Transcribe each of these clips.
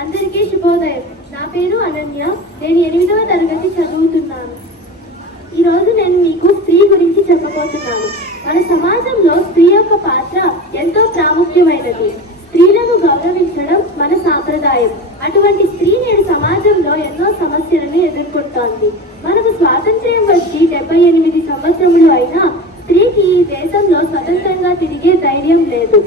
అందరికీ శుభోదయం. నా పేరు అనన్య. నేను 8వ తరగతి చదువుతున్నాను. ఈరోజు నేను మీకు స్త్రీ గురించి చెప్పబోతున్నాను. మన సమాజంలో స్త్రీ యొక్క పాత్ర ఎంతో ప్రాముఖ్యమైనది. స్త్రీలను గౌరవించడం మన సాంప్రదాయం. అటువంటి స్త్రీ నేడు సమాజంలో ఎన్నో సమస్యలను ఎదుర్కొంటోంది. మనకు స్వాతంత్ర్యం వచ్చి 78 సంవత్సరములు అయినా స్త్రీకి ఈ దేశంలో స్వతంత్రంగా తిరిగే ధైర్యం లేదు.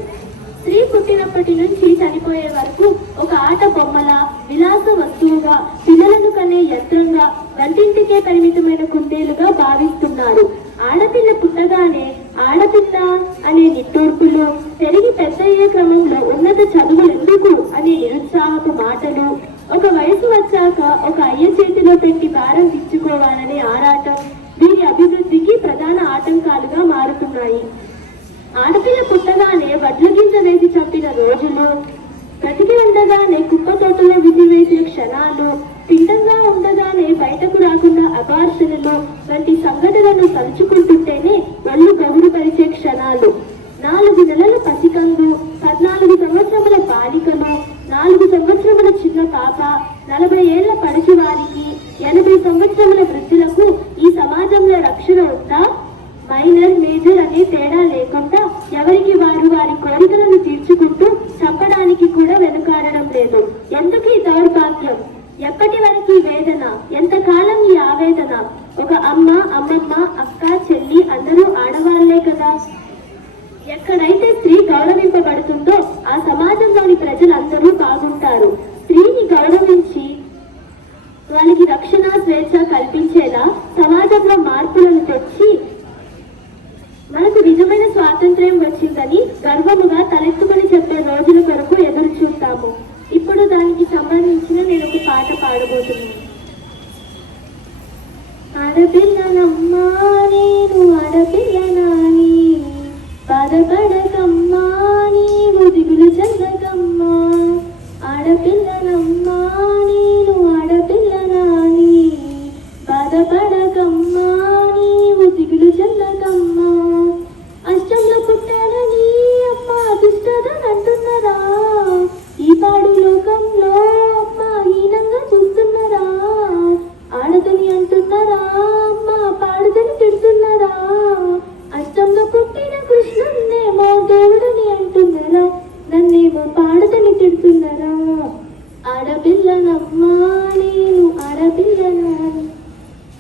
స్త్రీ పుట్టినప్పటి నుంచి చనిపోయే వరకు ఒక ఆట బొమ్మలా, విలాస వస్తువుగా, పిల్లలను కనే యంత్రంగా, వంటింటికే పరిమితమైన కుందేలుగా భావిస్తున్నారు. ఆడపిల్ల పుట్టగానే ఆడపిల్ల అనే నిట్టూర్పులు, పెరిగి పెద్దయ్యే క్రమంలో ఉన్నత చదువులు ఎందుకు అనే నిరుత్సాహపు మాటలు, ఒక వయసు వచ్చాక ఒక అయ్య చేతిలో పెట్టి భారం తెచ్చుకోవాలనే ఆరాటం వీరి అభివృద్ధికి ప్రధాన ఆటంకాలుగా మారుతున్నాయి. ఆడపిల్ల పుట్టగానే వడ్ల గింజ వేసి చంపిన రోజులు, బ్రతికి ఉండగానే కుప్ప తోటలో విసివేసిన క్షణాలు, పిండంగా ఉండగానే బయటకు రాకుండా అబార్షణలు వంటి సంఘటనలను తలుచుకుంటుంటేనే ఒళ్ళు గౌరవపరిచే క్షణాలు. 4 నెలల పసికందు, 14 సంవత్సరముల బాలికలు, 4 సంవత్సరముల చిన్న పాప, 40 ఏళ్ల పడుచు వారికి, 80 సంవత్సరముల వృద్ధులకు ఈ సమాజంలో రక్షణ ఉందా? మైనర్, మేజర్ అనే తేడా లేకుండా ఎవరికి వారు వారి కోరికలను తీర్చుకుంటూ చంపడానికి కూడా వెనుకాడడం లేదు. ఎందుకు ఈ దౌర్భాగ్యం? ఎప్పటి వరకు ఈ వేదన? ఎంతకాలం ఈ ఆవేదన? ఒక అమ్మ, అమ్మమ్మ, అక్క, చెల్లి అందరూ ఆడవాళ్లే కదా. ఎక్కడైతే స్త్రీ గౌరవింపబడుతుందో ఆ సమాజంలోని ప్రజలందరూ బాగుంటారు. స్త్రీని గౌరవించి వాళ్ళకి రక్షణ, స్వేచ్ఛ కల్పించేలా సమాజంలో మార్పులను తెచ్చి మనకు నిజమైన స్వాతంత్ర్యం వచ్చిందని గర్వముగా తలెత్తుకొని చెప్పే రోజుల కొరకు ఎదురు చూస్తాము. ఇప్పుడు దానికి సంబంధించిన నేను ఒక పాట పాడబోతున్నాను. ఆడపిల్లనమ్మా నేను, ఆడపిల్లనాని, బాధపడకమ్మా నీవు, దిగులు చెందకమ్మా. ఆడపిల్లనమ్మా నేను, ఆడపిల్లనాని, బాధపడకమ్మా నీవు, దిగులు చెందకమ్మా. అష్టంలో పుట్టాలని అమ్మ దుష్టదనంటున్నరా? ఈ పాడు లోకంలో అమ్మ హీనంగా చూస్తున్నారా? ఆడదని అంటున్నారా? అమ్మ పాడదని తిడుతున్నారా? అష్టంలో పుట్టిన కృష్ణున్నేమో దేవుడని అంటున్నారా? నన్నేమో పాడదని తిడుతున్నారా? ఆడపిల్లనమ్మా నేను, ఆడపిల్లనాని,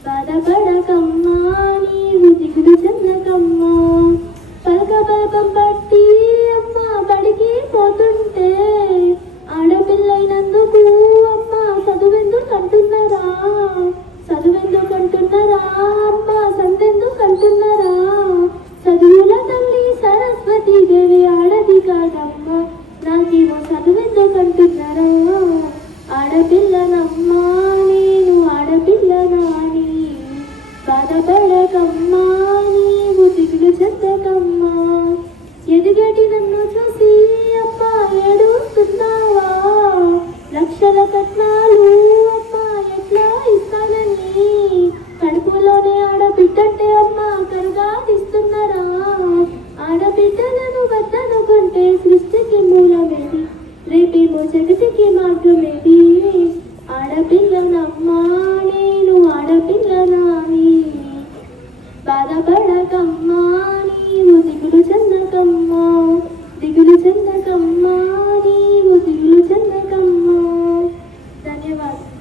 బాధపడకమ్మా నీవు, దిగులు చెందకమ్మా. పలకబలకం పట్టి అమ్మ బడికి పోతుంటే ఆడపిల్లైనందుకు అమ్మ చదువెందుకు అంటున్నారా? చదువెందుకు అంటున్నారా? అమ్మ సందెందుకు అంటున్నారా? చదువుల తల్లి సరస్వతి దేవి ఆడది కాదమ్మా, నాకేమో చదువెందుకు అంటున్నారా? ఆడపిల్లనమ్మా నేను, ఆడపిల్లనాని, బాధపడకమ్మా నీవు, దిగులు చెందకమ్మా. ఎదిగేటి నన్ను చూసి అమ్మ ఏడుస్తున్నావా? లక్షల కట్నాలు అమ్మ ఎట్లా ఇస్తానని కడుపులోనే ఆడబిడ్డంటే అమ్మ కరుగా తీస్తున్నారా? ఆడబిడ్డలను వద్దనుకుంటే సృష్టికి మూలమేది, రేపేమో జగతికి మార్గమేది. ఆడపిల్లనమ్మా నేను, ఆడపిల్లనాని, బాధపడకమ్మా నీవు, దిగులు చెందకమ్మా. దిగులు చెందకమ్మా నీవు, దిగులు చెందకమ్మా. ధన్యవాదాలు.